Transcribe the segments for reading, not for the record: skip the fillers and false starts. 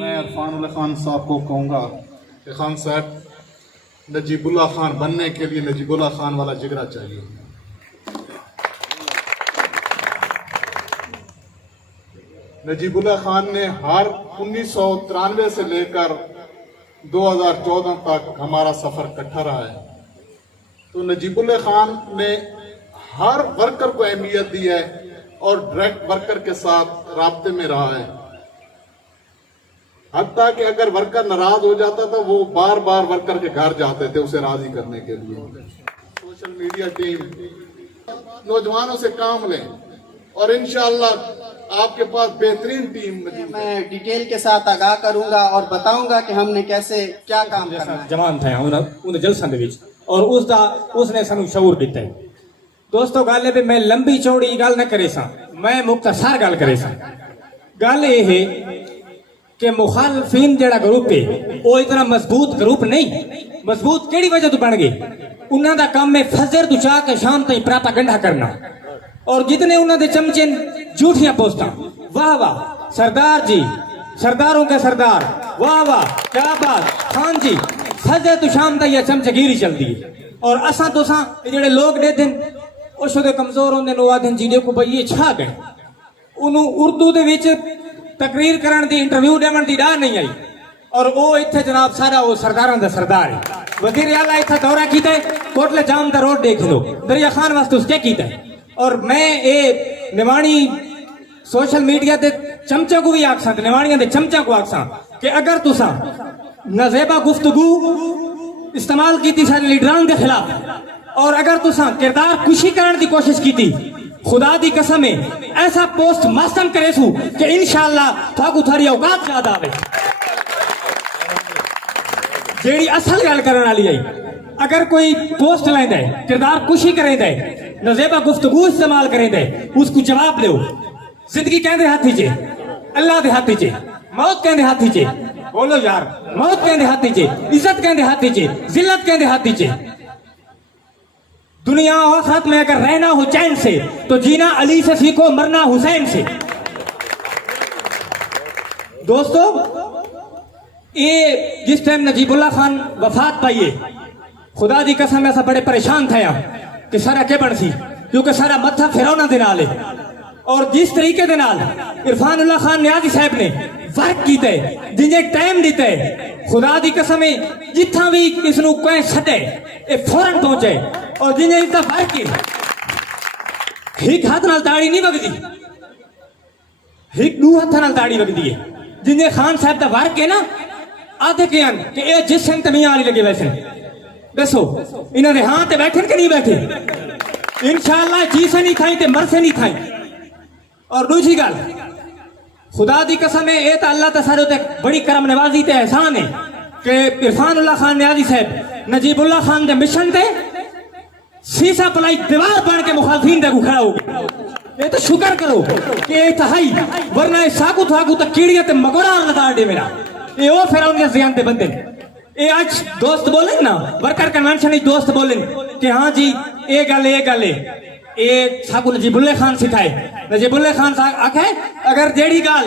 मैं इरफान खान साहब को कहूँगा कि खान साहब नजीबुल्लाह खान बनने के लिए नजीबुल्लाह खान वाला जिगरा चाहिए। नजीबुल्लाह खान ने हर 1993 से लेकर 2014 तक हमारा सफ़र इकट्ठा रहा है। तो नजीबुल्लाह खान ने हर वर्कर को अहमियत दी है और डायरेक्ट वर्कर के साथ राब्ते में रहा है। हत्ता कि अगर वर्कर नाराज हो जाता था वो बार बार वर्कर के घर जाते थे उसे राजी करने के लिए। सोशल मीडिया टीम नौजवानों से काम लें और इंशाअल्लाह आपके पास बेहतरीन टीम। मैं डिटेल के साथ आगाह करूंगा और बताऊंगा कि हमने कैसे क्या काम करना है। जवान थे उन जलसा दे विच और उसने सानू शऊर दिता है। दोस्तों गल है मैं लंबी चौड़ी गल न करे सा, मैं मुख्तसर गल करे सा। गल ये है कि मुखालफीन जेड़ा ग्रुप है वो इतना मजबूत ग्रुप नहीं। मजबूत केड़ी वजह तो बन गए, उन्हां दा काम है फजर तो चाह के शाम तक प्रापागंडा करना और जितने उन्हां दे चमचे झूठियां पोस्टां। वाह वाह सरदार जी, सरदारों के सरदार, वाह वाह क्या बात खान जी। फजर तो शाम तक यह चमचगिरी चलती है और असा तो जेड़े लोग दे दिन उसे कमजोर होंगे नो आदन जी देखो भाई ये छा गए उन्होंने उर्दू दे विच तकरीर करन दी इंटरव्यू देवन दी राह नहीं आई और वो इत्थे जनाब सारा वो सरदारां दा सरदार है। वजीर आला इत्थे दौरा कीता है, कोटले जाम दा रोड देख लो, दरिया खान वास्ते उसके कीता है। और मैं ये निवाणी सोशल मीडिया दे चमचे को भी आखसा निवाणियां दे चमचा को आखसा कि अगर तुसा नज़ेबा गुफ्तगू इस्तेमाल की सारे लीडरान के खिलाफ और अगर तुसा किरदार कुशी करने की कोशिश की थी, खुदा दी कसम है ऐसा पोस्ट मास्टम करे सू कि इंशाअल्लाह थाकू थारी औकात याद आवे। जेड़ी असल गल करने वाली है, अगर कोई पोस्ट लेंदा है, किरदार कुशी करेंदा है, नज़ेबा गुफ्तगू इस्तेमाल करेंदा है, उसको जवाब दो। जिंदगी कहते हाथी चे, अल्लाह दे हाथी चे, मौत कहते हाथी चे। बोलो यार, मौत कहते हाथी चे, इज्जत कहते हाथी चे, जिल्लत कहते हाथी चे। दुनिया और आखिरत में अगर रहना हो चैन से तो जीना अली से सीखो, मरना हुसैन से। दोस्तों ये जिस टाइम नजीबुल्लाह खान वफात पाइए, खुदा दी कसम ऐसा बड़े परेशान था कि सारा के बन सी, क्योंकि सारा मत्था फिरौना दे नाल है। और जिस तरीके दे नाल इरफानुल्लाह खान नियाजी साहब ने वर्क कीता है, जिन्हें टाइम दिता है, खुदा दी कसम जिथा भी इसनू कोई छड्डे ये फौरन पहुंचे और जिन्हें इसका वर्क है एक हाथ नाल ताड़ी नहीं वगदी, एक दू हाथ नाल ताड़ी वगदी है। जिन्हें खान साहब का वर्क है ना आधे कहन कि ये जिस संत मियां वाली लगे वैसे दसो इन्हों ने हाँ ते बैठे कि नहीं बैठे। इंशाअल्लाह जी से नहीं खाई ते मर से नहीं खाई। और दूसरी गल खुदा दी कसम है ये तो अल्लाह तसारे ते बड़ी करम नवाजी ते एहसान है कि इरफानुल्लाह खान नियाजी साहब नजीबुल्लाह खान के मिशन ते सीसा पलाई दीवार बन के मुखालफीन तक खड़ा हो गया। ये तो शुक्र करो कि ये तहाई, वरना सागू थागू तक कीड़ियां ते मगोड़ा लगा दे मेरा ये वो फिर उनके ज़ियान ते बंदे। ये आज दोस्त बोले ना वर्कर कन्वेंशन दोस्त बोले कि हाँ जी ये गल ये सागू नजीबुल्लाह खान सिखाए। नजीबुल्लाह खान आखे अगर जेड़ी गल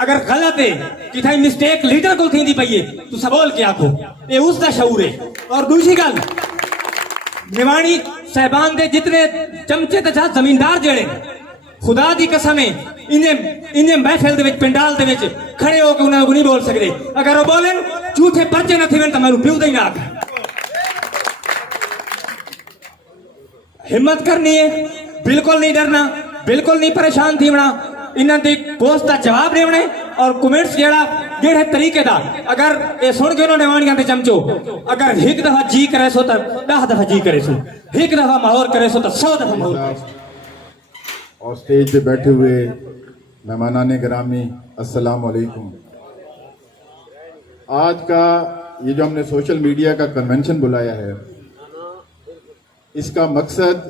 अगर गलत है कि थाई मिस्टेक लीडर को थी पई है तो सबोल के आखो, ये उसका शऊर है। और दूसरी गल निवाणी साहबान दे जितने चमचे ते जमींदार जेड़े खुदा दी कसम है इन्हें महफिल दे विच पंडाल दे विच खड़े होकर उन्हें नहीं बोल सकते। अगर वो बोलें झूठे पर्चे न थे तो मैं प्यू दे ना। हिम्मत करनी है, बिल्कुल नहीं डरना, बिल्कुल नहीं परेशान थी बना। इन्हां दी पोस्ट का जवाब देना और कमेंट्स जेड़े तरीके दा अगर ये सुन के उन्होंने वाणियां ते चमचो अगर एक दफा जी करे सो तो 10 दफा जी करे सो, एक दफा माहौर करे सो तो 100 दफा माहौर। और स्टेज पे बैठे हुए मेहमानाने गिरामी अस्सलाम वालेकुम। आज का ये जो हमने सोशल मीडिया का कन्वेंशन बुलाया है, इसका मकसद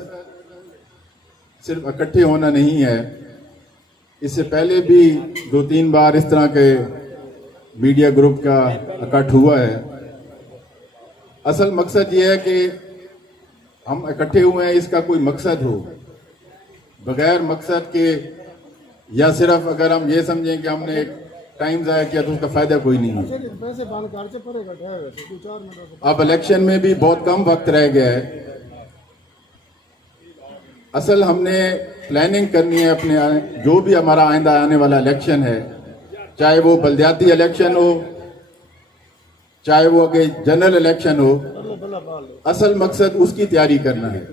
सिर्फ इकट्ठे होना नहीं है। इससे पहले भी 2-3 बार इस तरह के मीडिया ग्रुप का इकट्ठ हुआ है। असल मकसद ये है कि हम इकट्ठे हुए हैं, इसका कोई मकसद हो। बगैर मकसद के या सिर्फ अगर हम ये समझें कि हमने एक टाइम ज़ाया किया तो उसका फायदा कोई नहीं है। अब इलेक्शन में भी बहुत कम वक्त रह गया है। असल हमने प्लानिंग करनी है अपने जो भी हमारा आइंदा आने वाला इलेक्शन है, चाहे वो बल्दियाती इलेक्शन हो, चाहे वो आगे जनरल इलेक्शन हो, असल मकसद उसकी तैयारी करना है।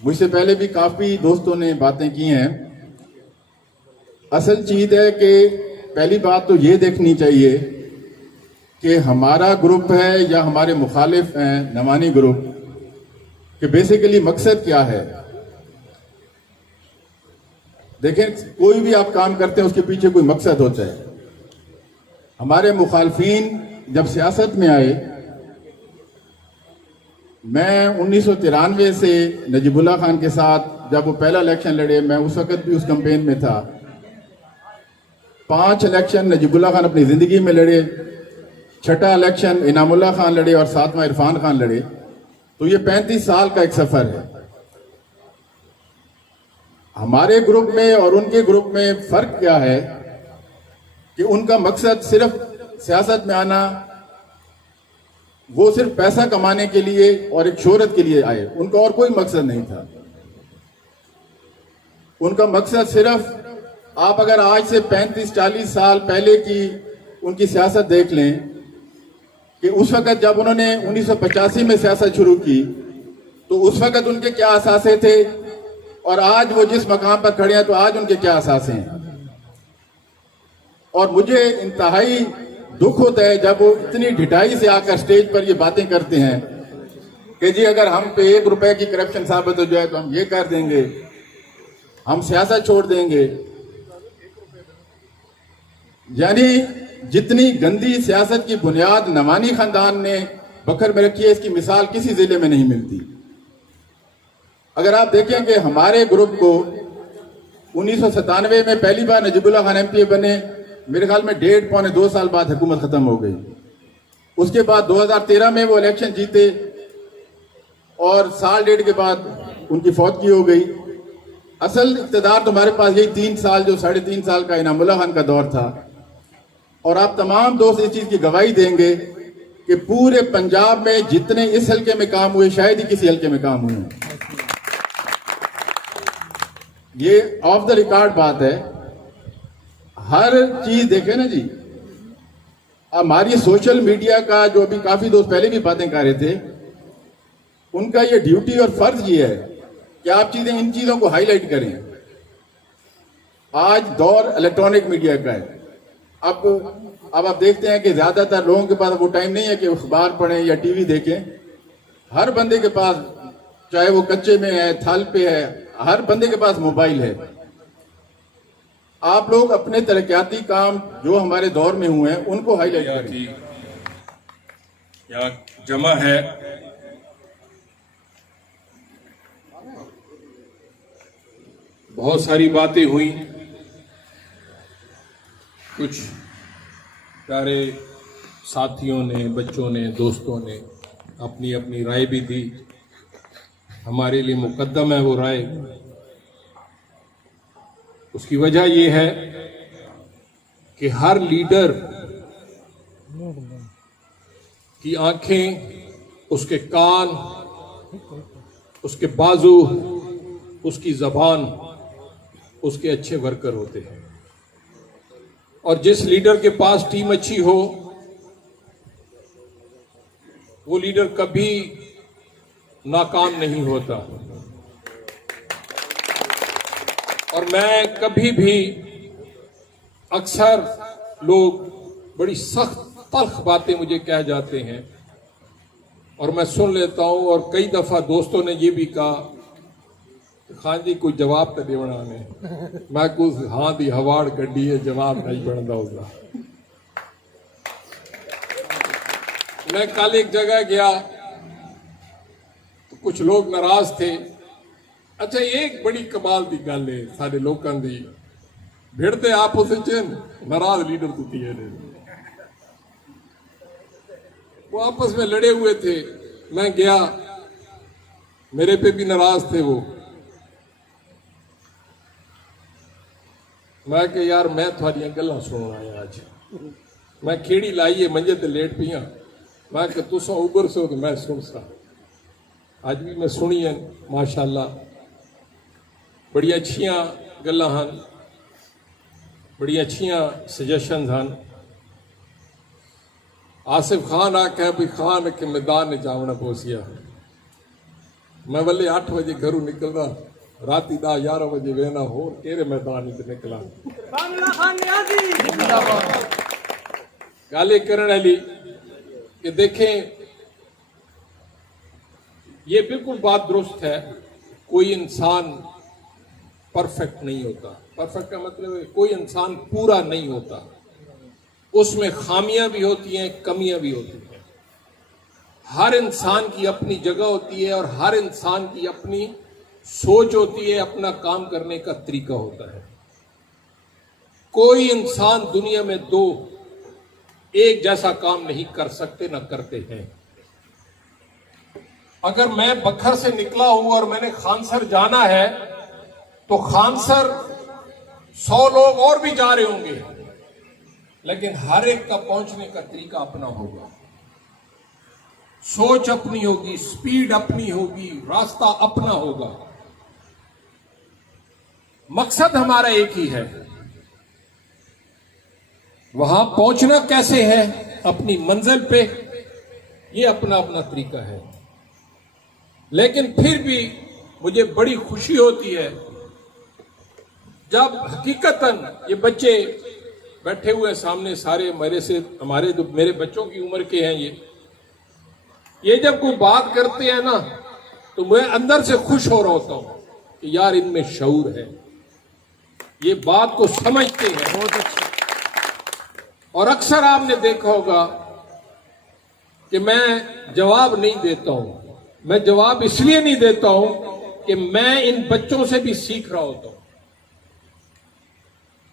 मुझसे पहले भी काफी दोस्तों ने बातें की हैं। असल चीज है कि पहली बात तो ये देखनी चाहिए कि हमारा ग्रुप है या हमारे मुखालिफ हैं नवानी ग्रुप, कि बेसिकली मकसद क्या है। देखें, कोई भी आप काम करते हैं उसके पीछे कोई मकसद होता है। हमारे मुखालफीन जब सियासत में आए, मैं 1993 से नजीबुल्लाह खान के साथ जब वो पहला इलेक्शन लड़े, मैं उस वक्त भी उस कैंपेन में था। 5 इलेक्शन नजीबुल्लाह खान अपनी जिंदगी में लड़े, 6ठा इलेक्शन इनामुल्लाह खान लड़े और 7वां इरफान खान लड़े। तो ये 35 साल का एक सफर है। हमारे ग्रुप में और उनके ग्रुप में फर्क क्या है कि उनका मकसद सिर्फ सियासत में आना, वो सिर्फ पैसा कमाने के लिए और एक शोहरत के लिए आए, उनका और कोई मकसद नहीं था। उनका मकसद सिर्फ, आप अगर आज से 35-40 साल पहले की उनकी सियासत देख लें कि उस वक्त जब उन्होंने 1985 में सियासत शुरू की तो उस वक्त उनके क्या असासे थे और आज वो जिस मकाम पर खड़े हैं तो आज उनके क्या असासे हैं। और मुझे इंतहाई दुख होता है जब वो इतनी ढिठाई से आकर स्टेज पर ये बातें करते हैं कि जी अगर हम पे 1 रुपए की करप्शन साबित हो जाए तो हम ये कर देंगे, हम सियासत छोड़ देंगे। यानी जितनी गंदी सियासत की बुनियाद नवानी खानदान ने बखर में रखी है, इसकी मिसाल किसी जिले में नहीं मिलती। अगर आप देखें कि हमारे ग्रुप को 1997 में पहली बार नजीबुल्लाह खान एमपी बने, मेरे ख्याल में 1.5-2 साल बाद हुकूमत खत्म हो गई। उसके बाद 2013 में वो इलेक्शन जीते और 1.5 साल के बाद उनकी फौतगी हो गई। असल इक़्तिदार तो हमारे पास यही 3 साल, जो 3.5 साल का इनामुल्लाह खान का दौर था। और आप तमाम दोस्त इस चीज की गवाही देंगे कि पूरे पंजाब में जितने इस हल्के में काम हुए शायद ही किसी हल्के में काम हुए हैं। ये ऑफ द रिकॉर्ड बात है। हर चीज देखे ना जी, हमारी सोशल मीडिया का जो अभी काफी दोस्त पहले भी बातें कर रहे थे, उनका ये ड्यूटी और फर्ज ये है कि आप इन चीजों को हाईलाइट करें। आज दौर इलेक्ट्रॉनिक मीडिया का है। अब आप देखते हैं कि ज्यादातर लोगों के पास वो टाइम नहीं है कि अखबार पढ़ें या टीवी देखें। हर बंदे के पास, चाहे वो कच्चे में है, थल पे है, हर बंदे के पास मोबाइल है। आप लोग अपने तरक्याती काम जो हमारे दौर में हुए हैं उनको हाईलाइट करें। यहाँ जमा है बहुत सारी बातें हुई, कुछ प्यारे साथियों ने, बच्चों ने, दोस्तों ने अपनी अपनी राय भी दी। हमारे लिए मुकद्दम है वो राय। उसकी वजह ये है कि हर लीडर की आंखें, उसके कान, उसके बाजू, उसकी जबान उसके अच्छे वर्कर होते हैं। और जिस लीडर के पास टीम अच्छी हो, वो लीडर कभी नाकाम नहीं होता। और मैं कभी भी, अक्सर लोग बड़ी सख्त तल्ख बातें मुझे कह जाते हैं और मैं सुन लेता हूं। और कई दफा दोस्तों ने ये भी कहा, खान जी कोई जवाब तो नहीं बनाने। मैं कुछ हाँ दी हवाड़ कड्डी है, जवाब नहीं बनता होगा। मैं कल एक जगह गया तो कुछ लोग नाराज थे। अच्छा, एक बड़ी कमाल की गल है सारे लोगों की, भिड़ते आपस नाराज लीडर दुखी है, वो आपस में लड़े हुए थे। मैं गया, मेरे पे भी नाराज थे वो। मैं कि यार मैं थोड़ियां गल्लां सुनन आया आज, मैं खेड़ी लाई है मंजे ते लेट पियां, मैं कि तुसा उबर सो तो मैं सुन सा। आज भी मैं सुनी है माशाअल्लाह, बड़ी अच्छियां गल्लां हन, बड़ी अच्छियां सजेशंस हन। आसिफ खान आख्या भी खान के मैदान में जावना पोसिया। मैं वाले 8 बजे घरों निकलदा, राती 10-11 बजे वेना होर केरे मैदान में निकला। गाले करने वाली कि देखें, ये बिल्कुल बात दुरुस्त है, कोई इंसान परफेक्ट नहीं होता। परफेक्ट का मतलब है कोई इंसान पूरा नहीं होता, उसमें खामियां भी होती हैं, कमियां भी होती हैं। हर इंसान की अपनी जगह होती है और हर इंसान की अपनी सोच होती है, अपना काम करने का तरीका होता है। कोई इंसान दुनिया में दो एक जैसा काम नहीं कर सकते, ना करते हैं। अगर मैं बखर से निकला हूं और मैंने खानसर जाना है तो खानसर 100 लोग और भी जा रहे होंगे, लेकिन हर एक का पहुंचने का तरीका अपना होगा, सोच अपनी होगी, स्पीड अपनी होगी, रास्ता अपना होगा। मकसद हमारा एक ही है, वहां पहुंचना कैसे है अपनी मंजिल पे, ये अपना अपना तरीका है। लेकिन फिर भी मुझे बड़ी खुशी होती है जब हकीकतन ये बच्चे बैठे हुए सामने सारे हमारे जो मेरे बच्चों की उम्र के हैं, ये जब कोई बात करते हैं ना तो मैं अंदर से खुश हो रहा होता हूं कि यार इनमें शऊर है, ये बात को समझते हैं। बहुत अच्छा। और अक्सर आपने देखा होगा कि मैं जवाब नहीं देता हूं, मैं जवाब इसलिए नहीं देता हूं कि मैं इन बच्चों से भी सीख रहा होता हूं।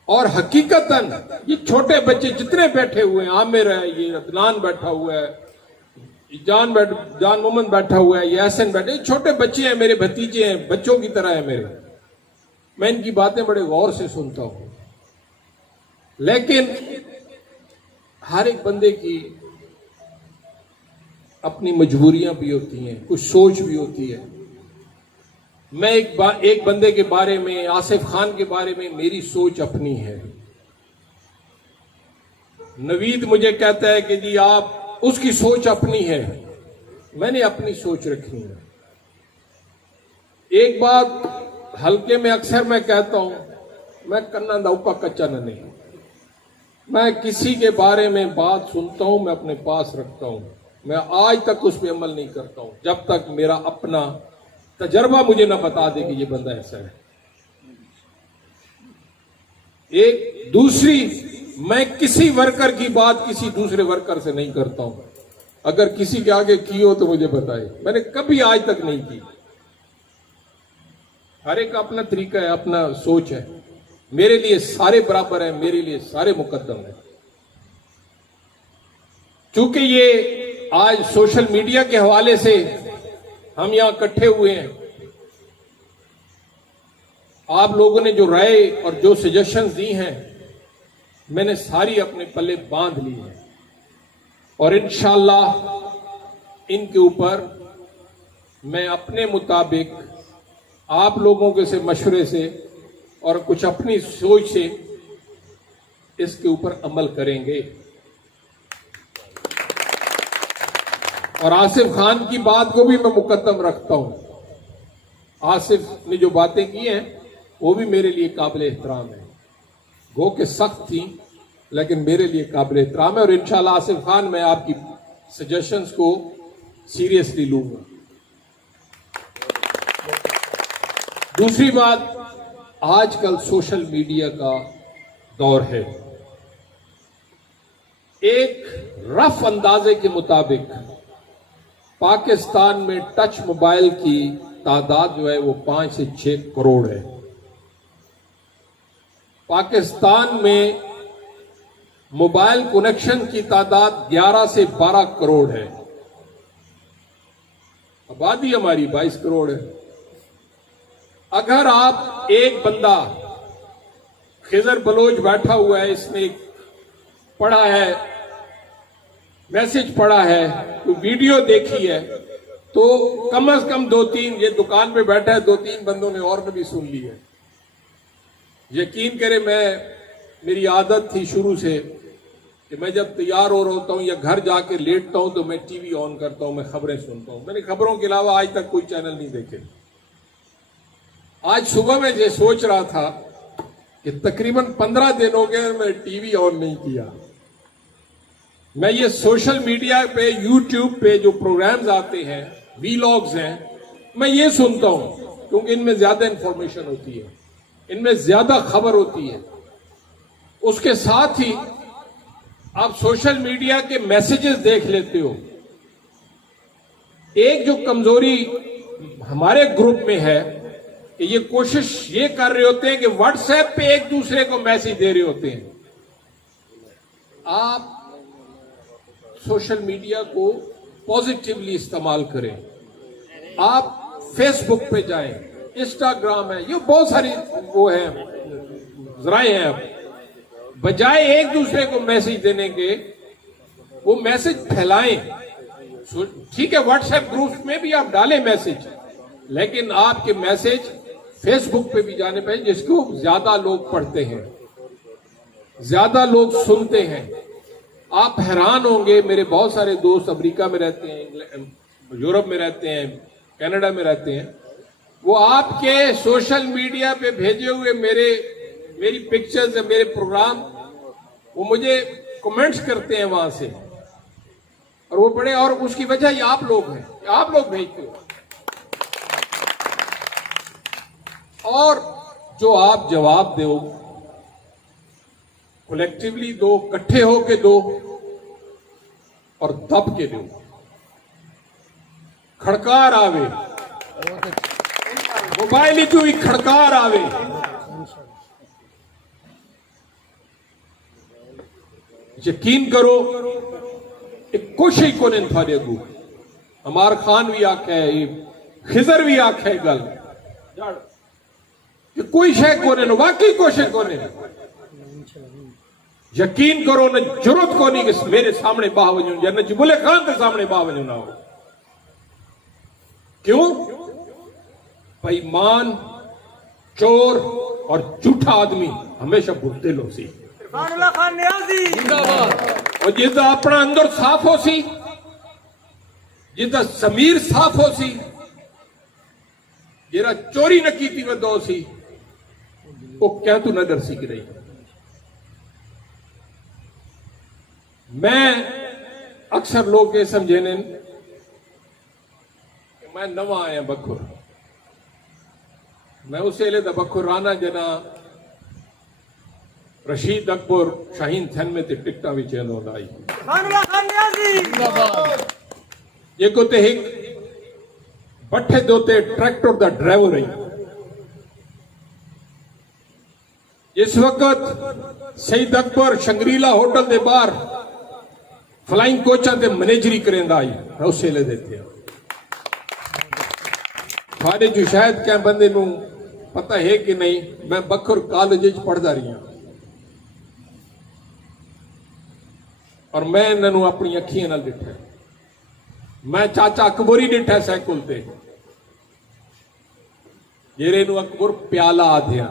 और हकीकतन ये छोटे बच्चे जितने बैठे हुए हैं, आमिर है, ये अदनान बैठा हुआ है, जान मोहम्मद बैठा हुआ है, ये एहसन बैठे, छोटे बच्चे हैं, मेरे भतीजे हैं, बच्चों की तरह है मेरे। मैं इनकी बातें बड़े गौर से सुनता हूं। लेकिन हर एक बंदे की अपनी मजबूरियां भी होती हैं, कुछ सोच भी होती है। मैं एक बंदे के बारे में, आसिफ खान के बारे में मेरी सोच अपनी है। नवीद मुझे कहता है कि जी आप, उसकी सोच अपनी है, मैंने अपनी सोच रखी है। एक बात हल्के में अक्सर मैं कहता हूं, मैं कन्ना दाऊका कच्चा न नहीं, मैं किसी के बारे में बात सुनता हूं, मैं अपने पास रखता हूं, मैं आज तक उस पर अमल नहीं करता हूं जब तक मेरा अपना तजर्बा मुझे ना बता दे कि ये बंदा ऐसा है। एक दूसरी, मैं किसी वर्कर की बात किसी दूसरे वर्कर से नहीं करता हूं। अगर किसी के आगे की हो तो मुझे बताए, मैंने कभी आज तक नहीं की। हर एक का अपना तरीका है, अपना सोच है। मेरे लिए सारे बराबर हैं, मेरे लिए सारे मुकद्दम हैं। चूंकि ये आज सोशल मीडिया के हवाले से हम यहां इकट्ठे हुए हैं, आप लोगों ने जो राय और जो सजेशंस दी हैं, मैंने सारी अपने पल्ले बांध ली है और इंशाअल्लाह इनके ऊपर मैं अपने मुताबिक आप लोगों के से मशवरे से और कुछ अपनी सोच से इसके ऊपर अमल करेंगे। और आसिफ खान की बात को भी मैं मुकद्दम रखता हूं। आसिफ ने जो बातें की हैं वो भी मेरे लिए काबिल एहतराम है, गो के सख्त थी लेकिन मेरे लिए काबिल एहतराम है। और इंशाल्लाह आसिफ खान, मैं आपकी सजेशंस को सीरियसली लूंगा। दूसरी बात, आजकल सोशल मीडिया का दौर है। एक रफ अंदाजे के मुताबिक पाकिस्तान में टच मोबाइल की तादाद जो है वो 5 से 6 करोड़ है। पाकिस्तान में मोबाइल कनेक्शन की तादाद 11 से 12 करोड़ है। आबादी हमारी 22 करोड़ है। अगर आप एक बंदा खिजर बलोच बैठा हुआ है, इसने पढ़ा है, मैसेज पढ़ा है, तो वीडियो देखी है, तो कम से कम 2-3, ये दुकान पे बैठा है, 2-3 बंदों ने और भी सुन ली है। यकीन करें, मेरी आदत थी शुरू से कि मैं जब तैयार हो रहा होता हूं या घर जाके लेटता हूं तो मैं टीवी ऑन करता हूं, मैं खबरें सुनता हूं। मैंने खबरों के अलावा आज तक कोई चैनल नहीं देखे। आज सुबह में ये सोच रहा था कि तकरीबन 15 दिन हो गए मैं टीवी ऑन नहीं किया। मैं ये सोशल मीडिया पे, यूट्यूब पे जो प्रोग्राम्स आते हैं, वीलॉग्स हैं, मैं ये सुनता हूं क्योंकि इनमें ज्यादा इंफॉर्मेशन होती है, इनमें ज्यादा खबर होती है। उसके साथ ही आप सोशल मीडिया के मैसेजेस देख लेते हो। एक जो कमजोरी हमारे ग्रुप में है कि ये कोशिश ये कर रहे होते हैं कि व्हाट्सएप पे एक दूसरे को मैसेज दे रहे होते हैं। आप सोशल मीडिया को पॉजिटिवली इस्तेमाल करें। आप फेसबुक पे जाएं, इंस्टाग्राम है, ये बहुत सारी वो है, जराए हैं। अब बजाय एक दूसरे को मैसेज देने के, वो मैसेज फैलाएं। ठीक है, व्हाट्सएप ग्रुप में भी आप डालें मैसेज, लेकिन आपके मैसेज फेसबुक पे भी जाने पाए, जिसको ज्यादा लोग पढ़ते हैं, ज्यादा लोग सुनते हैं। आप हैरान होंगे, मेरे बहुत सारे दोस्त अमेरिका में रहते हैं, यूरोप में रहते हैं, कनाडा में रहते हैं, वो आपके सोशल मीडिया पे भेजे हुए मेरी पिक्चर्स, मेरे प्रोग्राम, वो मुझे कमेंट्स करते हैं वहां से, और वो बड़े, और उसकी वजह ये आप लोग हैं, आप लोग भेजते हो। और जो आप जवाब दो, कलेक्टिवली दो, इकट्ठे होके दो और दब के दो। खड़कार आवे, मोबाइल ही जो खड़कार आवे, यकीन करो एक कोशिश को नहीं थारे अगू। अमार खान भी आखे, खिजर भी आखे गल कि कोई शय को नहीं, वाकई कोशिश को नहीं। यकीन करो, न जरूरत को नहीं कि मेरे सामने बाह वजू या नजीबुल खान के सामने बाह वजू ना हो। क्यों? बेईमान, चोर और झूठा आदमी हमेशा भुगते लो सी। और जिसका अपना अंदर साफ हो सी, जिसका जमीर साफ हो सी, जेरा चोरी न की वदो सी, वो क्या तू न डर सी कि नहीं। मैं अक्सर लोग ये समझे ने कि मैं नवा आया बखुर, मैं उस वेले दा बखुर राना जना रशीद अकबर शाहीन थन में ते टिकटा भी चेंद होंदा आई। ये को ते एक बट्ठे दोते ट्रैक्टर दा ड्राइवर है। इस वक्त सईद अकबर शंग्रीला होटल दे बाहर फ्लाइंग कोचा ते मैनेजरी करेंदा आई, उस वेले देते हैं। थारे जो शायद क्या बंदे नू पता है कि नहीं, मैं बखुर कॉलेज पढ़दा रही हूं और मैं इन्हों अपनी अखियां नाल डिठा। मैं चाचा अकबर ही डिठा साइकिल ते, जेरे नू अकबर प्याला आधिया।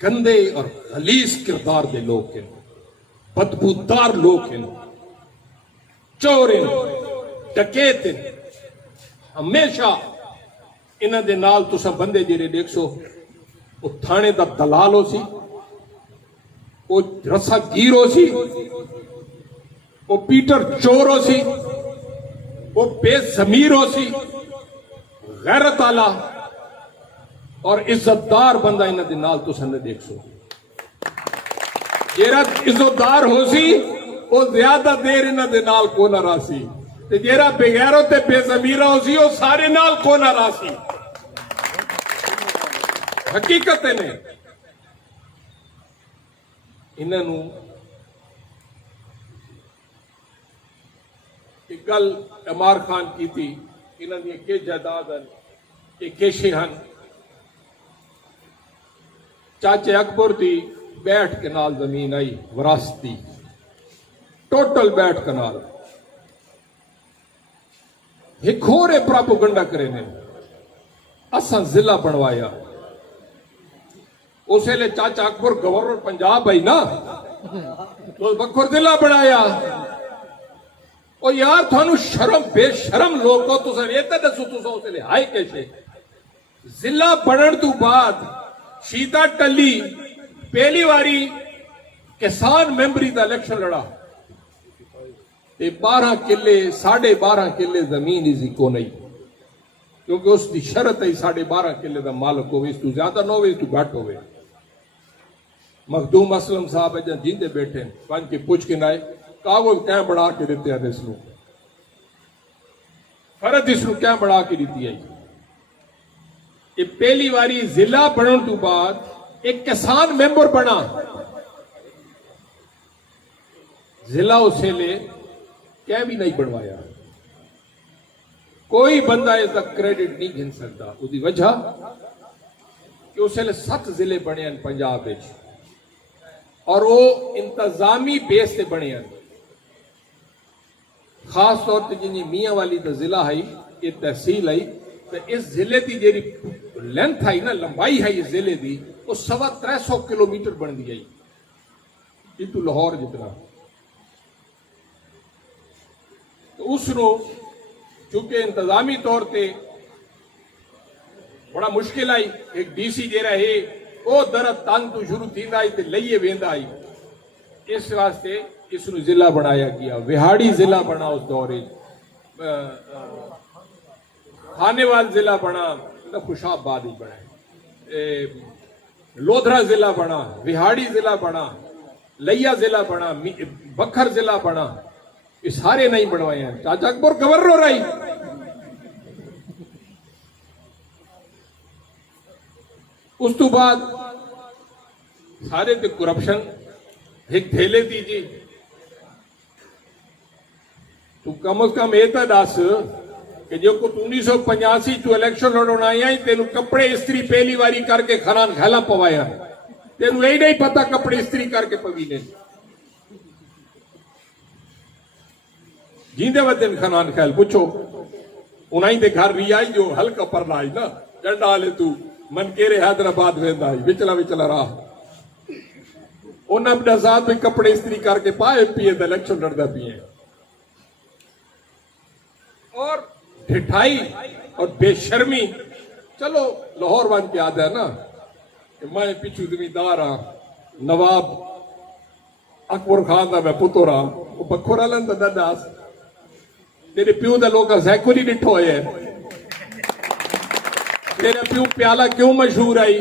गंदे और खलीस किरदार दे लोग हैं, बदबूदार लोग हैं, चोर हैं, डकैत हैं। हमेशा इन्हां दे नाल तुसां बंदे जेरे देखसो, वो थाने दा दलाल हो सी, वो रसागीर हो सी, वो पीटर चोर हो सी, वो बेजमीर हो सी, गैरत आला और इज्जतदार बंदा इन्हां दे नाल तुसां ने देख सो जेरा इज्जतदार हो सी वो ज्यादा देर इन्हां दे नाल को ना रासी ते जेरा बेगैरो ते बेज़मीरा हो सी वो सारे नाल को ना रासी हकीकत ने इन्हां नू एक गल अमार खान की थी इन्हां दी के जायदाद हैं के शेहन चाचे अकबर दी बैठ के नाल जमीन आई विरासती टोटल बैठ के नाल एक होरे प्रोपेगेंडा करे ने असा जिला बनवाया उस वेले चाचा अकबर गवर्नर पंजाब आई ना तो बखर जिला बनाया ओ यार थानू शर्म बेशरम लोग हो तुसा ये तो दसो तुसा उस वेले हाय कैसे जिला बनन तो बाद शीता टली पहली बारी किसान मेंबरी का इलेक्शन लड़ा ते 12 किले 12.5 किले जमीन इसी को नहीं क्योंकि उसकी शर्त है 12.5 किले का मालक हो तू ज्यादा ना हो तू घट हो मखदूम असलम साहब अजा जींदे बैठे पंज के पुछ के नाए कागज क्या बढ़ा के देते हैं इसनू फर्द इसनू क्या बढ़ा के दी है ये पहली बारी जिला बनने तो बाद एक किसान मेंबर बना जिला उसे ले क्या भी नहीं बनवाया कोई बंदा इसका क्रेडिट नहीं गिन सकता उसकी वजह कि उस वेले 7 जिले बने पंजाब में और वो इंतजामी बेस से बने खास तौर पर जिन्हें मियाँ वाली तो जिला है ये तहसील है तो इस जिले की जी लेंथ आई ना लंबाई है इस जिले की वो 350 किलोमीटर बन गई ये तो लाहौर जितना तो उसनो चूंकि इंतजामी तौर पे बड़ा मुश्किल आई एक डीसी जे रहे वो दरद तंग तो शुरू थी लइए वेंदा आई इस वास्ते इसनु जिला बनाया गया विहाड़ी जिला बना उस दौरे खानेवाल जिला बना खुशाबाद ही बना लोधरा जिला बना विहाड़ी जिला बना लैया जिला बना बखर जिला बना ये सारे नहीं बनवाए हैं चाचा अकबर गवर्नर आई उस तो बाद सारे ते करप्शन एक थेले दीजिए तू कम से कम ये तो दस कि जो कुछ 1985 तू इलेक्शन लड़ना आई तेन कपड़े इस्त्री पहली बारी करके खरान खैला पवाया तेन यही नहीं पता कपड़े इस्त्री करके पवी ने जींदे वदन खनान खैल पूछो उन्हीं दे घर भी आई जो हल्का पर आई ना डंडा वाले तू मन केरे हैदराबाद वेंदा आई विचला विचला राह उन्हें अपने साथ में कपड़े इस्त्री करके पाए पिए इलेक्शन लड़ता पिए और ढिठाई और बेशर्मी चलो लाहौर वन के याद है ना कि मैं पिछू जमींदार हाँ नवाब अकबर खान का मैं पुत्र हाँ वो बखोरा लन तो दस तेरे प्यू का लोग सैकुल ही डिठो है तेरा प्यू प्याला क्यों मशहूर आई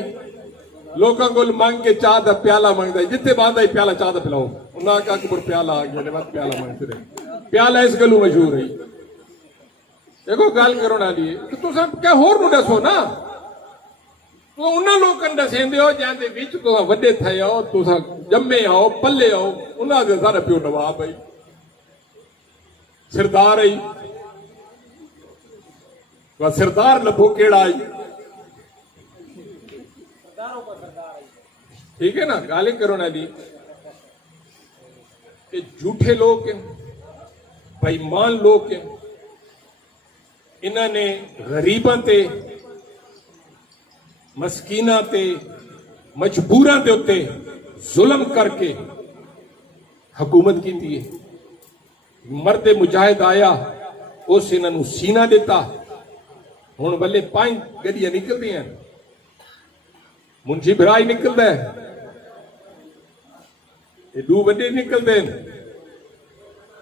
लोगों को मांग के चाह का प्याला मांगता है जितने बांधा ही प्याला चाह का पिलाओ उन्हें अकबर प्याला आ गया बाद प्याला मांगते रहे प्याला इस गलू मशहूर है देखो गल करो ना लिए तो तुम क्या होर नु दसो ना तो उन्होंने लोगों दसेंदे हो जाते विच तुसा वड्डे थे हो तुसा जम्मे आओ पल्ले आओ उन्होंने सारा प्यो नवाब आई सरदार आई वह सरदार लभो केड़ा आई ठीक है ना गाली करो ना दी कि झूठे लोग हैं बेईमान लोग हैं इन्होंने गरीबों ते मस्कीना ते मजबूरां दे उत्ते जुल्म करके हुकूमत की थी मर्द मुजाहिद आया उस इन्हों सीना दिता हुण बल्ले 5 गड्डियां निकलती हैं मुंशी भराई निकलता है ये 2 बड़े निकलते हैं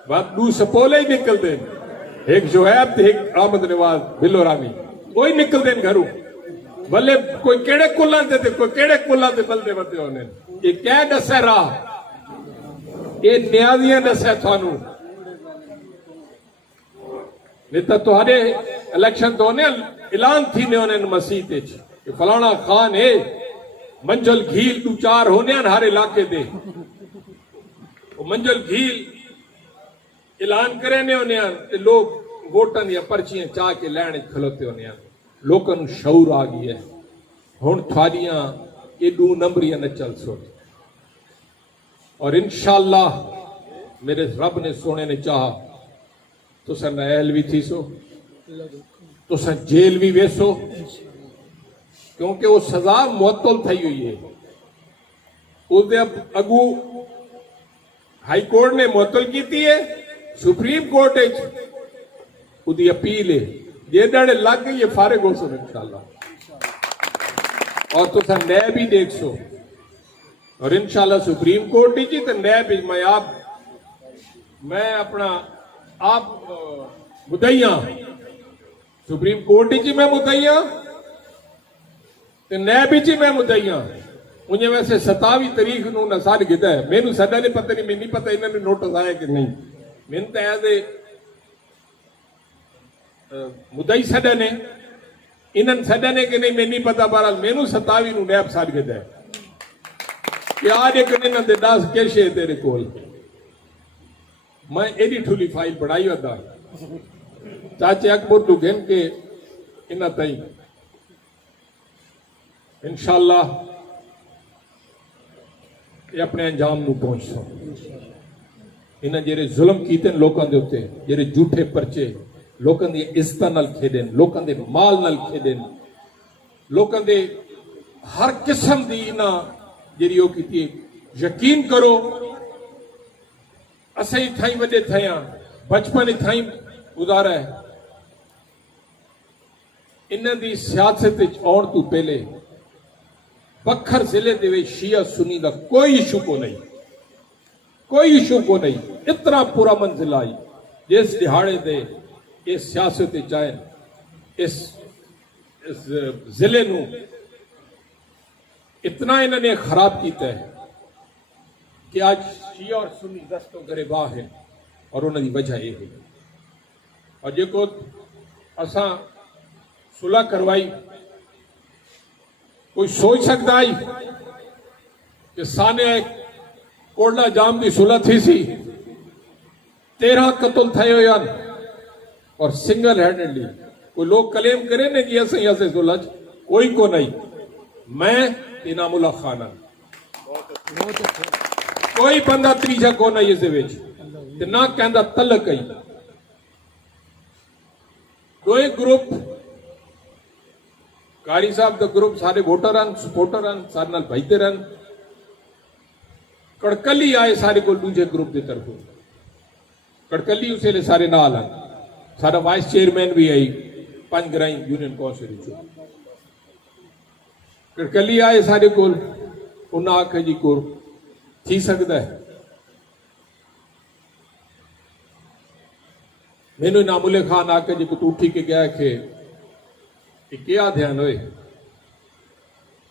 बाद 2 सपोले ही निकलते हैं एक जोहैब एक आमद नवाज बिल्लो रामी वही निकलते हैं घरों भले कोई केड़े कुल्लां ते कोई केड़े कुल्लां ते बलदे वधे होने ये क्या दस्या राह ये न्याजियां दस्या थानू नहीं तो तुहारे इलेक्शन तो होने ऐलान थी ने होने मसीत कि फलाना खान है मंजल घील तू 4 होने हर इलाके दे मंजल घील ऐलान करे ने होने ते लोग वोटन या पर्चियां चाह के लैन खलोते होने लोगों को शऊर आ गई है हुण थारियां एडू नंबरियां न चल सो और इंशाअल्लाह मेरे रब ने सोने ने चाहा तुसा नहल भी थी सो तुसा जेल भी वेसो क्योंकि वो सजा मुअत्तल थी हुई है उसदे अगू हाई कोर्ट ने मुअत्तल की है सुप्रीम कोर्ट उसकी अपील है जे डे लग गई ये फारिग हो सो इंशाअल्लाह और तुसा न्याय भी देख सो और इंशाअल्लाह सुप्रीम कोर्ट ही तो न्याय भी मैं अपना आप मुदैया सुप्रीम कोर्ट ही मैं मुदैया न्याय भी मैं मुदैया मुझे वैसे 27 तारीख नू ना साल गिदा है मैनू साडा नहीं पता नहीं मैनू पता इन्होंने नोटिस आया कि नहीं मैंने तो एज ए मुदई साडा ने इन्होंने साडा ने कि नहीं मैनू नहीं पता बहरहाल मैनू 27 नू नैब साल गिदा है कि आज एक इन्होंने दे 10 केश है तेरे कोल मैं एडी ठुली फाइल पढ़ाई वदा चाचे अकबर तू गिन के इन्ना तई इंशाअल्लाह ये अपने अंजाम नू पहुंच सो इन्हें जेरे जुल्म कीते लोगों के उत्ते जेरे झूठे परचे लोगों दी इज्जत नाल खेडन लोगों दे माल नाल खेडन लोगों दे हर किस्म दी ना जेरी ओ कीती यकीन करो असी थाई वडे थया बचपन थाई गुजारा है इन्हां दी सियासत आउण तू पहले बखर जिले दे विच शिया सुन्नी दा कोई इशू को नहीं इतना पूरा मंजिल आई जिस दिहाड़े दे इस सियासत चाहे इस जिले नू इतना इन्होंने खराब किया है कि आज शिया और सुन्नी दस्तों गरेबा है और उन्होंने वजह यह है और जो असा सुलह करवाई कोई सोच सकता है कि साने कोटला जाम की सुलह थी सी 13 कत्ल थे और सिंगल हैंडेडली कोई लोग क्लेम करे ने कि ऐसे सुलह कोई को नहीं मैं इनामुल्ला खान कोई बंदा तीजा को नहीं इस ना कहता तलक ही दो ग्रुप कारी साहब का ग्रुप सारे वोटर हैं सपोर्टर हैं सारे नाल भाईते रहन कड़कली आए सारे को दूसरे ग्रुप की तरफ कड़कली उस सारे नाल हैं सारा वाइस चेयरमैन भी आई पंजग्राई यूनियन कौंसिल कड़कली आए सारे को उन्हें आखे जी को थी सकता है मैनू इनामुल्ला खान आके जी तू उठी के गया कि क्या ध्यान होए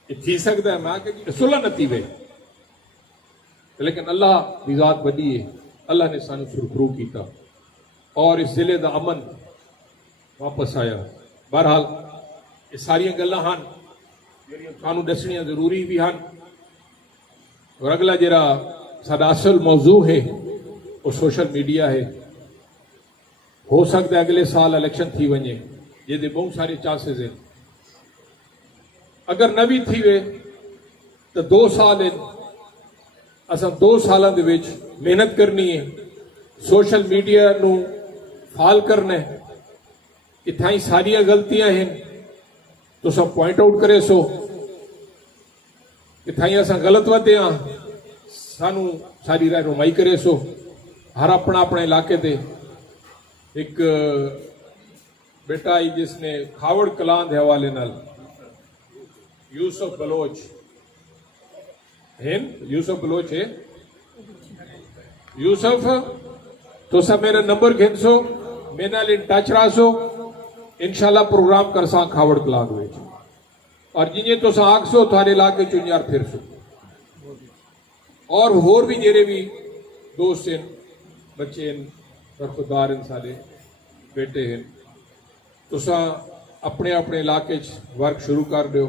थी सकता है मैं आके सुलह नती वे लेकिन अल्लाह की जात बड़ी है अल्लाह ने सानू सुरखरू किया और इस जिले का अमन वापस आया बहरहाल ये सारिया गल्लां हन जिहड़ियां सानू दसनियां जरूरी भी हैं और अगला जरा साडा असल मौजू है वो सोशल मीडिया है हो सकता है अगले साल इलेक्शन थी वने ये बहुत सारे चांसेस हैं अगर न भी थी वे तो 2 साल असा 2 सालों के मेहनत करनी है सोशल मीडिया नू फाल करना है इतना ही सारिया गलतियां हैं तो सब पॉइंट आउट करे सो इतना ही असा गलत वधे हाँ सानू सारी रहनुमाई करे सो हर अपना अपने इलाके दे एक बेटा आई जिसने खावड़ कलां के हवाले नाल यूसुफ बलोच यूसुफ बलोच है यूसुफ तो सब मेरा नंबर घिनसो मेरे नाल इन टच रहो इंशाल्लाह प्रोग्राम कर सा खावड़ कलां और जिन्हें तुस आखसो थारे इलाके चो यार फिर सो और होर भी जेरे भी दोस्त हैं बच्चे हैं बरखुदार हैं सारे बेटे हैं तुसा अपने अपने इलाके वर्क शुरू कर दो।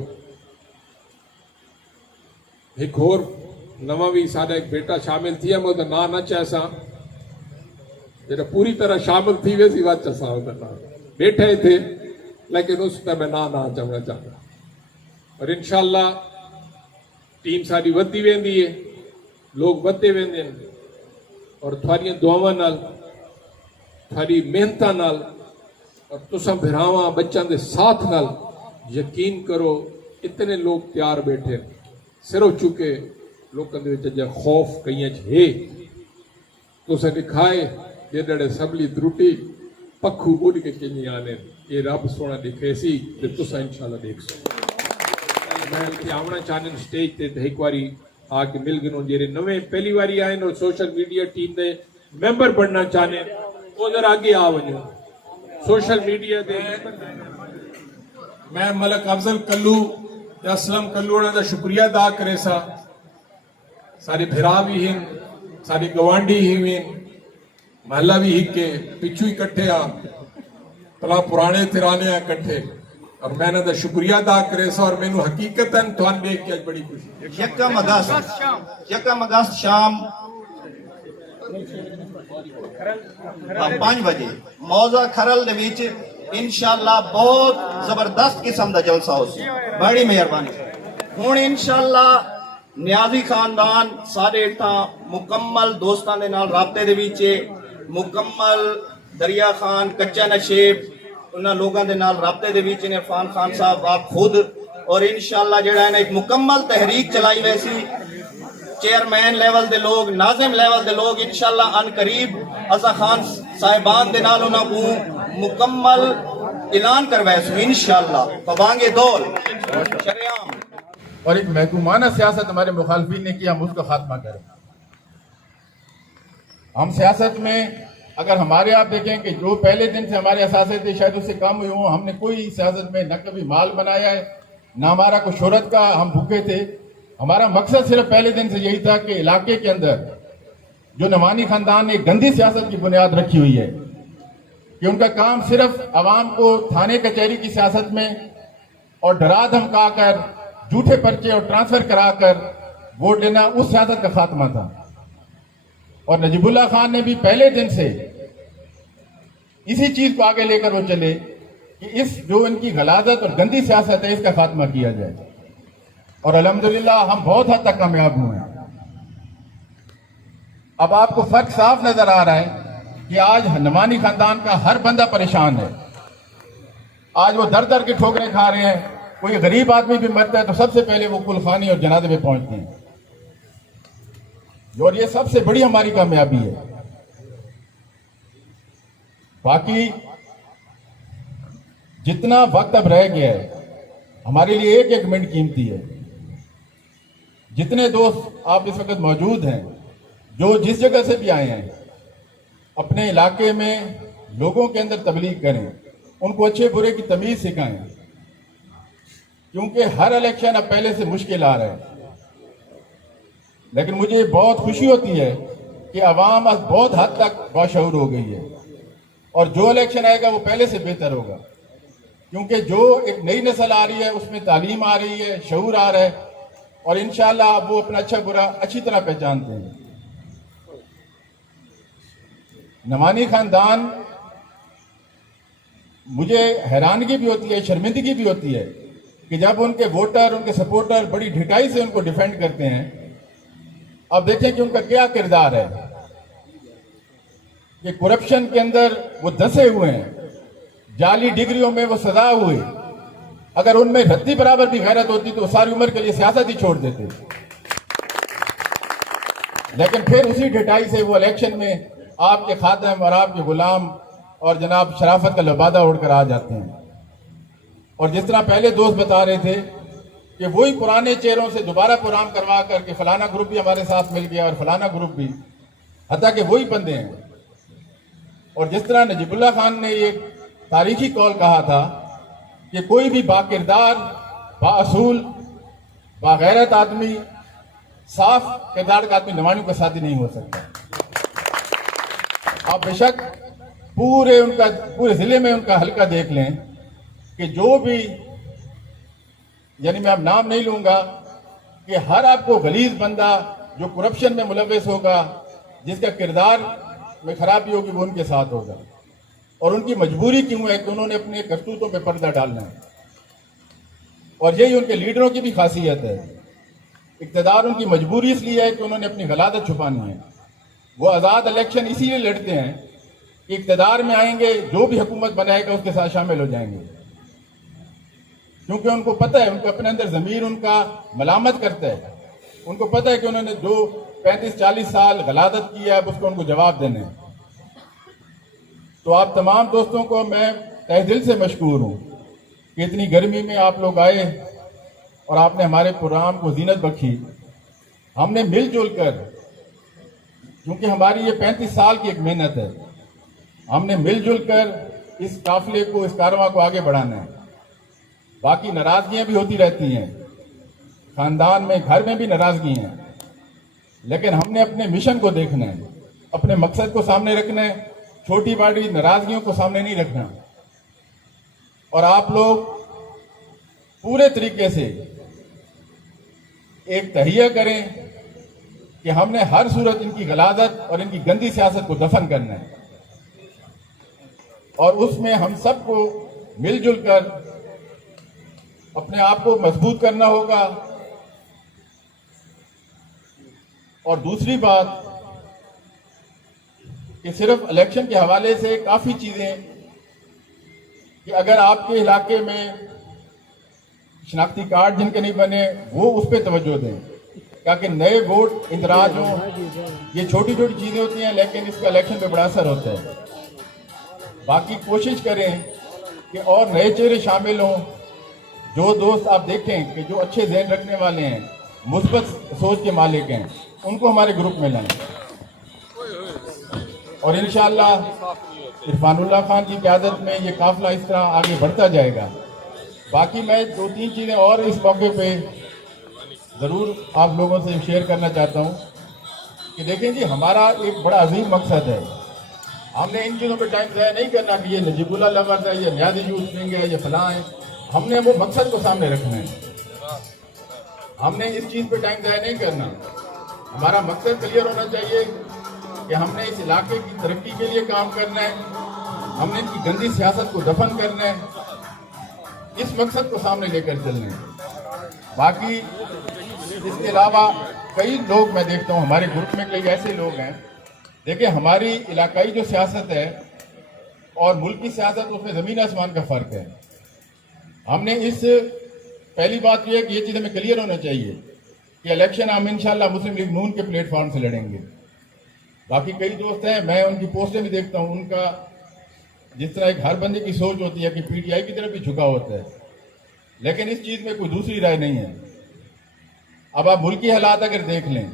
एक होर नवा भी साडा एक बेटा शामिल थी मैं उहदा ना न चैसा जेड़ा पूरी तरह शामिल थी वे सी वच असा उहदा नाम बैठे थे लेकिन उस पर मैं ना चवना चाहता और इंशाअल्लाह टीम साडी वधी वेंदी है लोग वधते वेंदे हैं और थारियां दुआवां नाल थारी मेहनतां नाल और तुसां भिरावां बच्चों के साथ नाल यकीन करो इतने लोग तैयार बैठे सिरों चुके लोगों के खौफ कई है तुसें दिखाए जेड़े सबली त्रुटि पखू बुढ़ के किंज आने ये रब सोना दिखे सी ते तुसा इंशाल्लाह देख सको। मैं इत्थे आवना चाहने स्टेज ते एक बारी आके मिल गए जेरे नवे पहली बारी आए और सोशल मीडिया टीम के मैंबर बनना चाहने उधर आगे आ वजो सोशल मीडिया दे मैं मलक अफजल कल्लू या असलम कल्लू का शुक्रिया अदा करे सा सारे भिरा भी हैं सारे गवांडी ही हैं महला भी ही के पिछू इकट्ठे आ भला पुराने तिराने इकट्ठे और मैं इन्हां दा शुक्रिया अदा करे सा और मैनू हकीकतन तुहानू देख के बड़ी खुशी। यकम अगस्त शाम 5 बजे मौजा खरल दे विच इंशाअल्लाह बहुत जबरदस्त किस्म दा जलसा होसी बड़ी मेहरबानी। हुण इंशाअल्लाह न्याजी खानदान सारे इत्थां मुकम्मल दोस्तां दे नाल राबते दे विच मुकम्मल दरिया खान कच्चा नशेब उन्हां लोगां दे नाल राबते दे विच ने इरफान खान साहब आप खुद और इंशाअल्लाह जेड़ा है एक मुकम्मल तहरीक चलाई वैसी चेयरमैन लेवल दे लोग नाजिम लेवल दे लोग इंशाअल्लाह अन करीब असा खान साहिबान दे नाल उन्हां को मुकम्मल ऐलान करवाए इंशाअल्लाह पवांगे दौल शरेआम और एक महकूमाना सियासत हमारे मुखालफिन ने किया हम उसका खात्मा करें। हम सियासत में अगर हमारे आप देखें कि जो पहले दिन से हमारे असासे थे शायद उससे कम हुए हों हमने कोई सियासत में न कभी माल बनाया है न हमारा कोई शोहरत का हम भूखे थे। हमारा मकसद सिर्फ पहले दिन से यही था कि इलाके के अंदर जो नवानी खानदान ने गंदी सियासत की बुनियाद रखी हुई है कि उनका काम सिर्फ आवाम को थाने कचहरी की सियासत में और डरा धमका कर झूठे पर्चे और ट्रांसफर कराकर वोट लेना उस सियासत का खात्मा था। और नजीबुल्लाह खान ने भी पहले दिन से इसी चीज को आगे लेकर वो चले कि इस जो इनकी गलाजत और गंदी सियासत है इसका खात्मा किया जाए और अल्हम्दुलिल्लाह हम बहुत हद तक कामयाब हुए हैं। अब आपको फर्क साफ नजर आ रहा है कि आज नवानी खानदान का हर बंदा परेशान है। आज वो दर दर की ठोकरें खा रहे हैं। कोई गरीब आदमी भी मरता है तो सबसे पहले वो कुलखानी और जनाजे में पहुंचते हैं और ये सबसे बड़ी हमारी कामयाबी है। बाकी जितना वक्त अब रह गया है हमारे लिए एक एक मिनट कीमती है। जितने दोस्त आप इस वक्त मौजूद हैं जो जिस जगह से भी आए हैं अपने इलाके में लोगों के अंदर तबलीग करें, उनको अच्छे बुरे की तमीज सिखाएं क्योंकि हर इलेक्शन अब पहले से मुश्किल आ रहा है। लेकिन मुझे बहुत खुशी होती है कि आवाम अब बहुत हद तक बाशऊर हो गई है और जो इलेक्शन आएगा वो पहले से बेहतर होगा क्योंकि जो एक नई नस्ल आ रही है उसमें तालीम आ रही है, शऊर आ रहा है और इंशाअल्लाह अब वो अपना अच्छा बुरा अच्छी तरह पहचानते हैं। नवानी खानदान मुझे हैरानगी भी होती है, शर्मिंदगी भी होती है कि जब उनके वोटर उनके सपोर्टर बड़ी ढिठाई से उनको डिफेंड करते हैं। अब देखें कि उनका क्या किरदार है कि करप्शन के अंदर वो धंसे हुए हैं, जाली डिग्रियों में वो सजा हुए। अगर उनमें रत्ती बराबर भी गैरत होती तो सारी उम्र के लिए सियासत ही छोड़ देते, लेकिन फिर उसी ढिठाई से वो इलेक्शन में आपके खादम और आपके गुलाम और जनाब शराफत का लबादा उड़कर आ जाते हैं। और जिस तरह पहले दोस्त बता रहे थे कि वही पुराने चेहरों से दोबारा प्रोग्राम करवा करके फलाना ग्रुप भी हमारे साथ मिल गया और फलाना ग्रुप भी, हत्ता कि वही बंदे हैं। और जिस तरह नजीबुल्लाह खान ने एक तारीखी कॉल कहा था कि कोई भी बाकिरदार बाअसूल बागैरत आदमी, साफ किरदार का आदमी नवानियों का साथी नहीं हो सकता। आप बेशक पूरे जिले में उनका हल्का देख लें कि जो भी, यानी मैं अब नाम नहीं लूंगा, कि हर आपको गलीज बंदा जो करप्शन में मुलविस होगा, जिसका किरदार में खराबी होगी, वो उनके साथ होगा। और उनकी मजबूरी क्यों है कि उन्होंने अपने करतूतों पे पर्दा डालना है, और यही उनके लीडरों की भी खासियत है। इक़्तिदार उनकी मजबूरी इसलिए है कि उन्होंने अपनी गलादत छुपानी है। वो आज़ाद इलेक्शन इसीलिए लड़ते हैं कि इक़्तिदार में आएंगे, जो भी हुकूमत बनाएगा उसके साथ शामिल हो जाएंगे, क्योंकि उनको पता है, उनको अपने अंदर ज़मीर उनका मलामत करता है। उनको पता है कि उन्होंने जो 35-40 साल गलादत की है, अब उसको उनको जवाब देना है। तो आप तमाम दोस्तों को मैं तहे दिल से मशकूर हूँ कि इतनी गर्मी में आप लोग आए और आपने हमारे प्रोग्राम को जीनत बख्शी। हमने मिलजुल कर, क्योंकि हमारी ये 35 साल की एक मेहनत है, हमने मिलजुल कर इस काफिले को, इस कारवां को आगे बढ़ाना है। बाकी नाराजगियां भी होती रहती हैं, खानदान में, घर में भी नाराजगी हैं, लेकिन हमने अपने मिशन को देखना है, अपने मकसद को सामने रखना है, छोटी बड़ी नाराजगियों को सामने नहीं रखना। और आप लोग पूरे तरीके से एक तहिया करें कि हमने हर सूरत इनकी गलादत और इनकी गंदी सियासत को दफन करना है, और उसमें हम सबको मिलजुल कर अपने आप को मजबूत करना होगा। और दूसरी बात कि सिर्फ इलेक्शन के हवाले से काफ़ी चीज़ें, कि अगर आपके इलाके में शनाख्ती कार्ड जिनके नहीं बने, वो उस पर तवज्जो दें ताकि नए वोट इंदराज हों। ये छोटी छोटी चीज़ें होती हैं, लेकिन इसका इलेक्शन पे बड़ा असर होता है। बाकी कोशिश करें कि और नए चेहरे शामिल हों। जो दोस्त आप देखें कि जो अच्छे ज़हन रखने वाले हैं, मुस्बत सोच के मालिक हैं, उनको हमारे ग्रुप में लाएं। और इंशाअल्लाह इरफानुल्लाह खान की क़यादत में ये काफिला इस तरह आगे बढ़ता जाएगा। बाकी मैं 2-3 चीज़ें और इस मौके पे ज़रूर आप लोगों से शेयर करना चाहता हूँ कि देखें जी, हमारा एक बड़ा अजीम मकसद है। हमने इन चीज़ों पे टाइम ज़ाया नहीं करना कि ये नजीबुल्लाह लवर्स है, ये न्याज़ी यूथ विंग है, ये फलां है। हमने वो मकसद को सामने रखना है, हमने इस चीज़ पे टाइम ज़ाया नहीं करना। हमारा मकसद क्लियर होना चाहिए कि हमने इस इलाके की तरक्की के लिए काम करना है, हमने इनकी गंदी सियासत को दफन करना है, इस मकसद को सामने लेकर चलना है। बाकी इसके अलावा कई लोग मैं देखता हूँ हमारे ग्रुप में, कई ऐसे लोग हैं, देखिए हमारी इलाकाई जो सियासत है और मुल्क की सियासत, उसमें ज़मीन आसमान का फ़र्क है। हमने पहली बात यह है कि ये चीज़ हमें क्लियर होना चाहिए कि इलेक्शन हम इंशाल्लाह मुस्लिम लीग नून के प्लेटफॉर्म से लड़ेंगे। बाकी कई दोस्त हैं, मैं उनकी पोस्टें भी देखता हूँ, उनका जिस तरह एक हर बंदे की सोच होती है कि पीटीआई की तरफ भी झुका होता है, लेकिन इस चीज़ में कोई दूसरी राय नहीं है। अब आप मुल्क की हालात अगर देख लें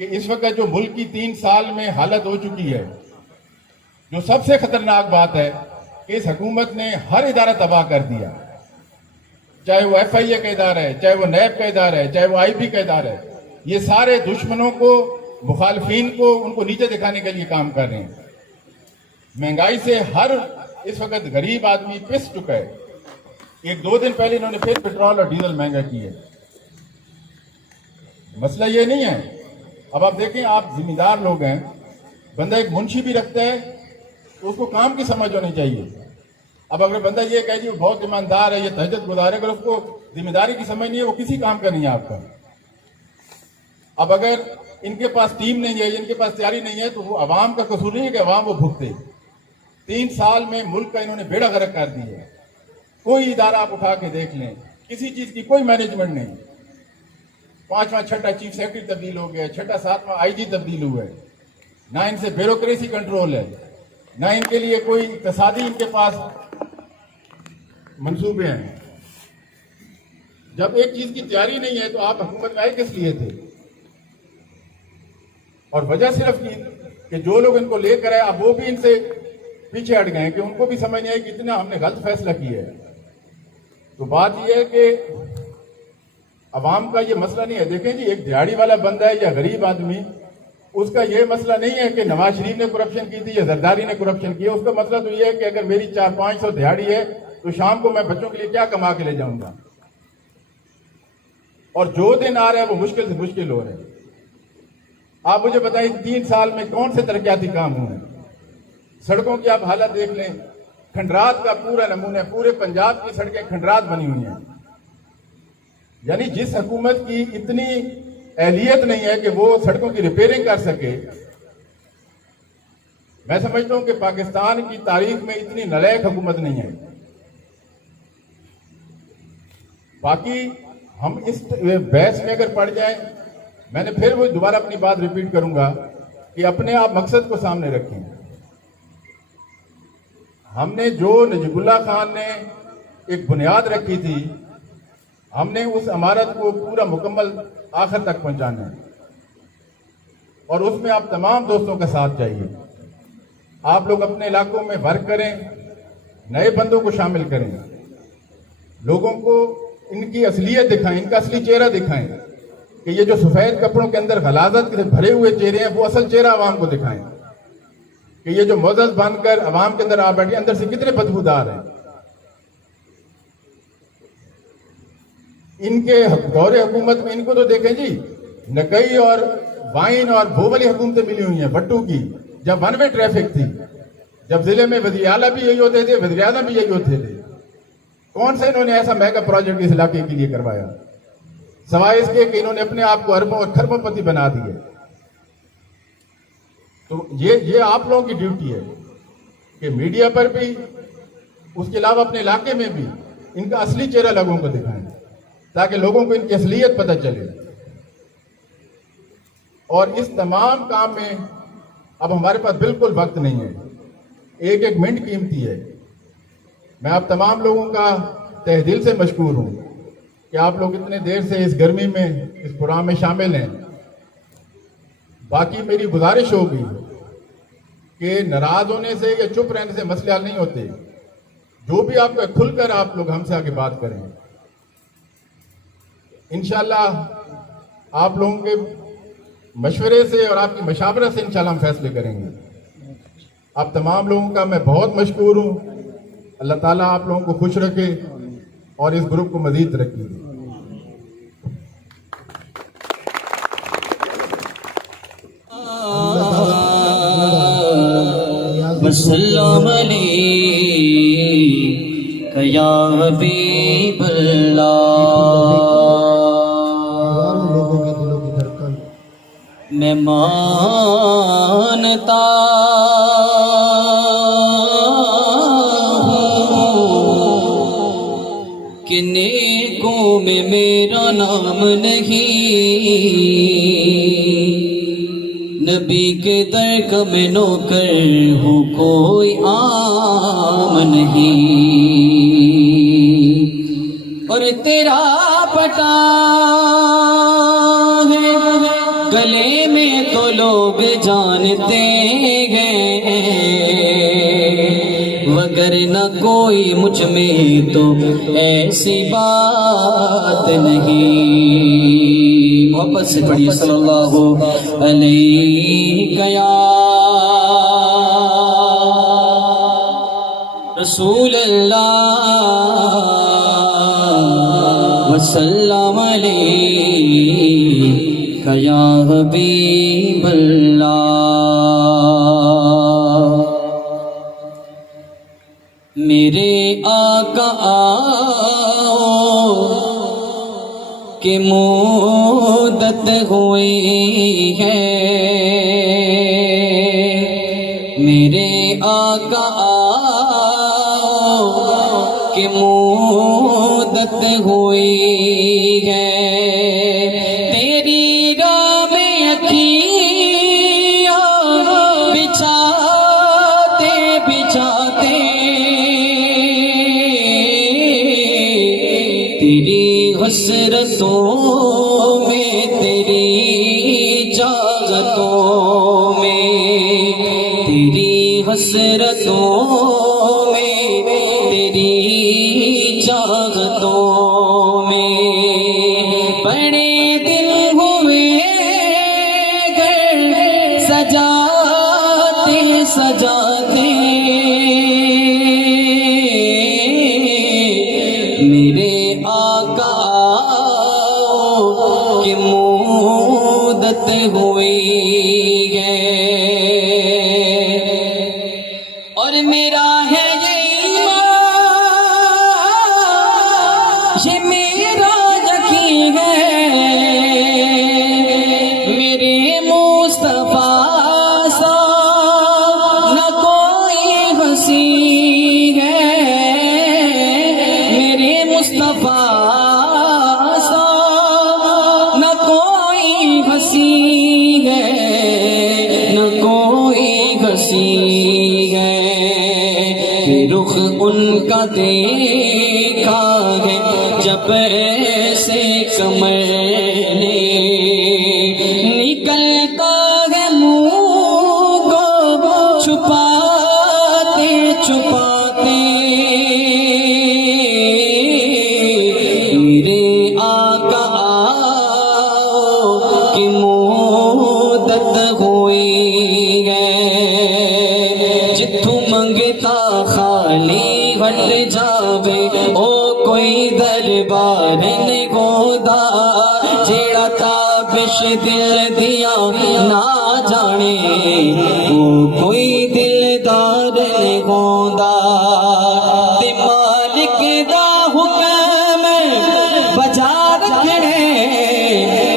कि इस वक्त जो मुल्क की 3 साल में हालत हो चुकी है, जो सबसे खतरनाक बात है कि इस हुकूमत ने हर इदारा तबाह कर दिया, चाहे वो FIA का इदारा है, चाहे वो नैब का इदारा है, चाहे वो IB का इदारा है। ये सारे दुश्मनों को, मुखालफिन को, उनको नीचे दिखाने के लिए काम कर रहे हैं। महंगाई से हर इस वक्त गरीब आदमी पिस चुका है। 1-2 दिन पहले इन्होंने फिर पेट्रोल और डीजल महंगा किया। मसला ये नहीं है। अब आप देखें, आप जिम्मेदार लोग हैं, बंदा एक मुंशी भी रखता है तो उसको काम की समझ होनी चाहिए। अब अगर बंदा ये कहे जी वो बहुत ईमानदार है, ये तहज्जुद गुजार है, अगर उसको जिम्मेदारी की समझ नहीं है, वो किसी काम का नहीं है आपका। अब अगर इनके पास टीम नहीं है, इनके पास तैयारी नहीं है, तो वो अवाम का कसूर नहीं है कि अवाम वो भुगते। 3 साल में मुल्क का इन्होंने बेड़ा गर्क कर दिया है। कोई इदारा आप उठा के देख लें, किसी चीज की कोई मैनेजमेंट नहीं। 5वां 6ठा चीफ सेक्रेटरी तब्दील हो गया, 6ठा 7वां IG तब्दील हुआ है। ना इनसे ब्यूरोक्रेसी कंट्रोल है, ना इनके लिए कोई इक्तसादी इनके पास मंसूबे हैं। जब एक चीज की तैयारी नहीं है तो आप हुकूमत में आए किस लिए थे? और वजह सिर्फ कि जो लोग इनको लेकर आए, अब वो भी इनसे पीछे हट गए कि उनको भी समझ नहीं आई कि इतना हमने गलत फैसला किया है। तो बात यह है कि अवाम का ये मसला नहीं है। देखें जी, एक दिहाड़ी वाला बंदा है या गरीब आदमी, उसका ये मसला नहीं है कि नवाज शरीफ ने करप्शन की थी या जरदारी ने करप्शन किया। उसका मसला तो ये है कि अगर मेरी 400-500 दिहाड़ी है तो शाम को मैं बच्चों के लिए क्या कमा के ले जाऊंगा। और जो दिन आ रहा है वो मुश्किल से मुश्किल हो रहे हैं। आप मुझे बताइए 3 साल में कौन से तरक्याती काम हुए? सड़कों की आप हालत देख लें, खंडरात का पूरा नमूना है। पूरे पंजाब की सड़कें खंडरात बनी हुई हैं। यानी जिस हुकूमत की इतनी एहलियत नहीं है कि वो सड़कों की रिपेयरिंग कर सके, मैं समझता हूं कि पाकिस्तान की तारीख में इतनी नालायक हुकूमत नहीं है। बाकी हम इस बहस में अगर पड़ जाएं, मैंने फिर वो दोबारा अपनी बात रिपीट करूंगा कि अपने आप मकसद को सामने रखें। हमने जो नजीबुल्लाह खान ने एक बुनियाद रखी थी, हमने उस इमारत को पूरा मुकम्मल आखिर तक पहुंचाना है और उसमें आप तमाम दोस्तों का साथ चाहिए। आप लोग अपने इलाकों में वर्क करें, नए बंदों को शामिल करें, लोगों को इनकी असलियत दिखाएं, इनका असली चेहरा दिखाएं कि ये जो सफेद कपड़ों के अंदर गलाजत के भरे हुए चेहरे हैं वो असल चेहरा आवाम को दिखाएं कि ये जो मोजस बनकर आवाम के अंदर आ बैठे अंदर से कितने बदबूदार हैं। इनके दौरे हुकूमत में इनको तो देखें जी, नकई और वाइन और भो वाली हुकूमतें मिली हुई हैं भट्टू की, जब वन वे ट्रैफिक थी, जब जिले में वज़ीर आला भी यही होते थे, वज़ीर आज़म भी यही होते थे। कौन सा इन्होंने ऐसा मेगा प्रोजेक्ट इस इलाके के लिए करवाया, सवाए इसके कि इन्होंने अपने आप को अरबों और खरबोंपति बना दिए। तो ये आप लोगों की ड्यूटी है कि मीडिया पर भी, उसके अलावा अपने इलाके में भी इनका असली चेहरा लोगों को दिखाएं ताकि लोगों को इनकी असलियत पता चले। और इस तमाम काम में अब हमारे पास बिल्कुल वक्त नहीं है, एक एक मिनट कीमती है। मैं आप तमाम लोगों का तहे दिल से मशकूर हूं कि आप लोग इतने देर से इस गर्मी में इस प्रोग्राम में शामिल हैं। बाकी मेरी गुजारिश होगी कि नाराज होने से या चुप रहने से मसले हल नहीं होते। जो भी आपको खुलकर आप लोग हमसे आगे बात करें, इंशाल्लाह आप लोगों के मशवरे से और आपकी मशावरत से इंशाल्लाह हम फैसले करेंगे। आप तमाम लोगों का मैं बहुत मशकूर हूँ। अल्लाह ताला आप लोगों को खुश रखे और इस ग्रुप को मजीद तरक्की दे। वसल्लम अलैका या हबीबल्लाह। मैं मानता कि नेकों में मेरा नाम नहीं, नबी के दर का मैं नौकर हूँ, कोई आम नहीं। और तेरा पता है गले में तो लोग जानते हैं, मगर न कोई मुझ में तो ऐसी बात नहीं। मोहब्बत से पढ़िए सल्लल्लाहु अलैहि या रसूल अल्लाह वसल्लम अलैका या हबीब अल्लाह। मेरे आका आओ कि मुद्दत हुई है, मेरे आका आओ कि मुद्दत हुई है। तेरी राह में अखियाँ बिछाते बिछाते तेरी हसरतों में, तेरी चाहतों में, तेरी हसरतों में, तेरी चाहतों कि मुद्दत हुई है और मेरा है ये ईमान, ये मेरा यकीन है मेरे मुस्तफा सा न कोई हंसी है, मेरे मुस्तफा सा न कोई हंसी है, न कोई हंसी है। रुख उनका देखा है जब से कमर ने निकलता है मुंह को छुपाते छुपाते, मेरे आका आओ कि मुद्दत हुई है। जिथू मंगता खाली हट जावे ओ कोई दरबार नहीं होंदा, जेड़ा ताबिश दिल दिया ना जाने ओ कोई दिलदार नहीं होंदा। ते मालिक दा हुक्म बजा रखने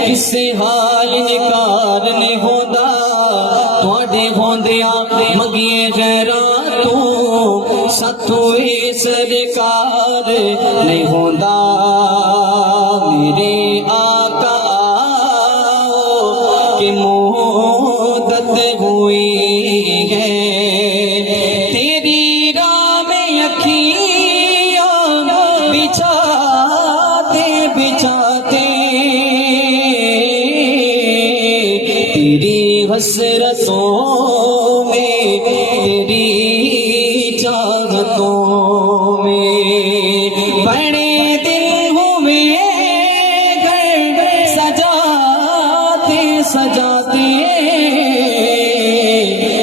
किसे हाल निकार नहीं होंदा, तुहाडे होंदिया मंगिए गैरां तू साथों सरकार नहीं होंदा। मेरे आका आओ कि मुद्दत हुई है, तेरी राह में अखियां बिछाते बिछाते, तेरी हसरतों में तेरी चाहतों में बड़े दिन हुए गए सजाते सजाते,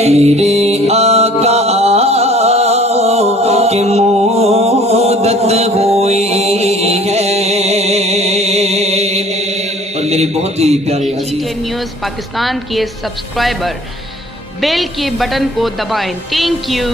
मेरे आका आओ कि मुद्दत हुई है। और मेरे बहुत ही प्यारे अजीज न्यूज़ पाकिस्तान के सब्सक्राइबर बेल के बटन को दबाएं। Thank you.